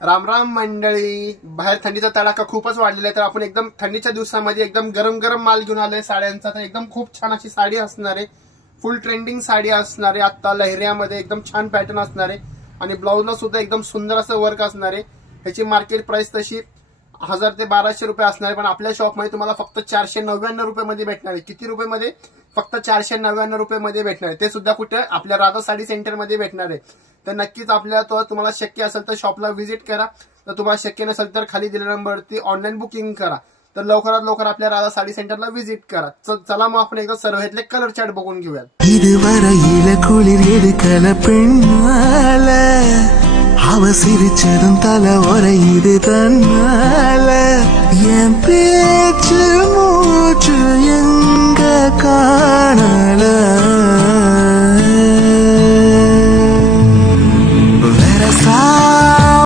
राम राम मंडळी. बाहेर थंडीचा तडाखा खूपच वाढलेला आहे, तर आपण एकदम थंडीच्या दिवसामध्ये एकदम गरम गरम माल घेऊन आलोय साड्यांचा. तर एकदम खूप छान अशी साडी असणार आहे, फुल ट्रेंडिंग साडी असणार आहे. आता लहरियामध्ये एकदम छान पॅटर्न असणार आहे आणि ब्लाऊजला सुद्धा एकदम सुंदर असं वर्क असणार आहे. ह्याची मार्केट प्राइस तशी 1000 ते 1200 रुपये असणार आहे, पण आपल्या शॉपमध्ये तुम्हाला फक्त 499 रुपये मध्ये भेटणार आहे. किती रुपये मध्ये? फक्त 499 रुपये मध्ये भेटणार आहे. ते सुद्धा कुठे? आपल्या राधा साडी सेंटर मध्ये भेटणार आहे. तर नक्कीच आपल्या तो तुम्हाला शक्य असेल तर शॉपला व्हिजिट करा. तर तुम्हाला शक्य नसेल तर खाली दिलेल्या नंबरवरती ऑनलाईन बुकिंग करा. तर लवकरात लवकर आपल्या राधा साडी सेंटरला व्हिजिट करा. चला मग आपण एकदा सर्वातले कलर चार्ट बघून घेऊयात. இதுவரையில குளிர் எடுக்கல பெண்ணால அவ சிரிச்சதும் தலை உரையுது தன்னால என் பேச்சு மூச்சு எங்க காணல